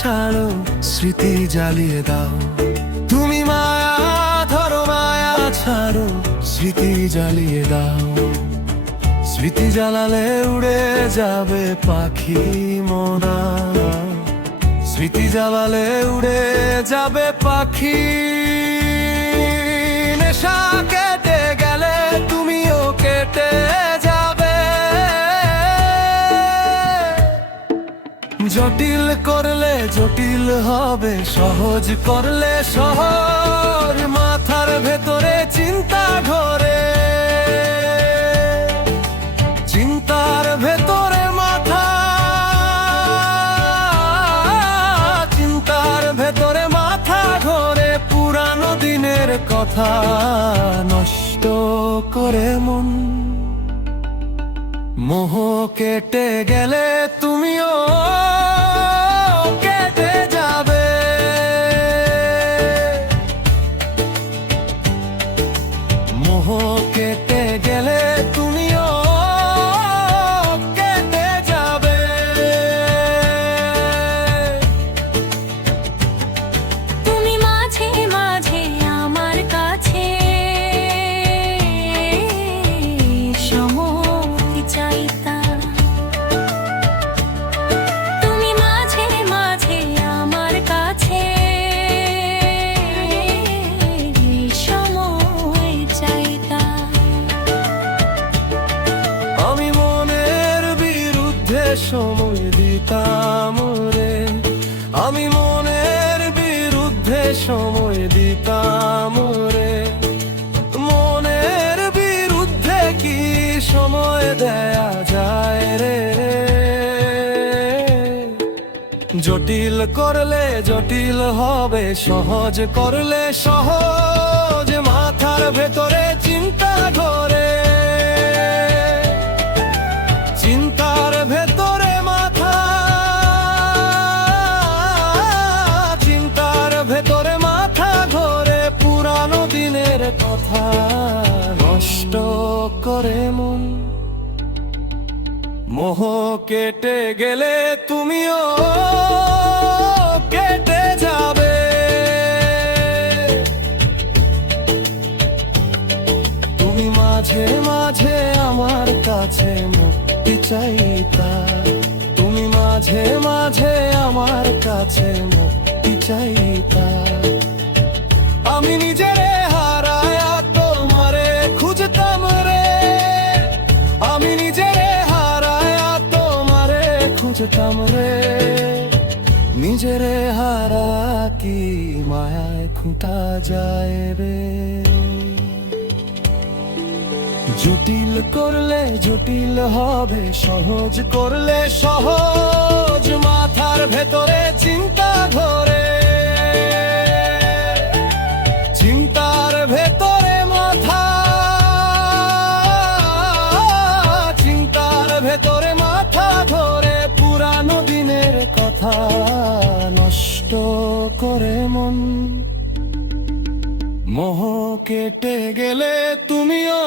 ছাড়ো, স্মৃতি জ্বালিয়ে দাও। তুমি মায়া ধরো, মায়া ছাড়ো, স্মৃতি জ্বালিয়ে দাও। স্মৃতি জ্বালালে উড়ে যাবে পাখি মোরা, স্মৃতি জ্বালালে উড়ে যাবে পাখি। নেশা কেটে গেলে তুমিও কেটে যাবে। জটিল করলে জটিল হবে, সহজ করলে সহজ। মাথার ভেতরে চিন্তা ঘোরে, চিন্তার ভেতরে মাথা, চিন্তার ভেতরে মাথা ঘোরে। পুরানো দিনের কথা নষ্ট করে মন, মোহ কেটে গেলে তুমিও কেটে যাবে। মোহ কেটে গেলে তুমিও কেটে যাবে। তুমি মাঝে মাঝে আমার কাছে সময় চাইতা। তুমি মাঝে মাঝে আমার কাছে সময় চাইতা। আমি মনের বিরুদ্ধে সময় দিতাম রে, আমি মনের বিরুদ্ধে সময় দিতাম রে। মনের বিরুদ্ধে কি সময় দেয়া যায় রে? জটিল করলে জটিল হবে, সহজ করলে সহজ। মাথার ভেতরে চিন্তা ঘোরে, চিন্তার ভেতরে মাথা, চিন্তার ভেতরে মাথা ঘোরে। পুরানো দিনের কথা নষ্ট করে মন, মোহ কেটে গেলে তুমিও কেটে যাবে। তুমি মাঝে মাঝে আমার কাছে মুক্তি চাইতা, তুমি মাঝে মাঝে আমার কাছে মুক্তি চাইতা। আমি নিজেরে হারায়া তোমারে খুঁজতাম রে, আমি নিজেরে হারায়া তোমারে খুঁজতাম রে। নিজেরে হারা কি মায়ায় খুঁটা যায় রে? জটিল করলে জটিল হবে, সহজ করলে সহজ। মাথার ভেতরে চিন্তা ঘোরে, চিন্তার ভেতরে মাথা, চিন্তার ভেতরে মাথা ঘোরে। পুরানো দিনের কথা নষ্ট করে মন, মোহ কেটে গেলে তুমিও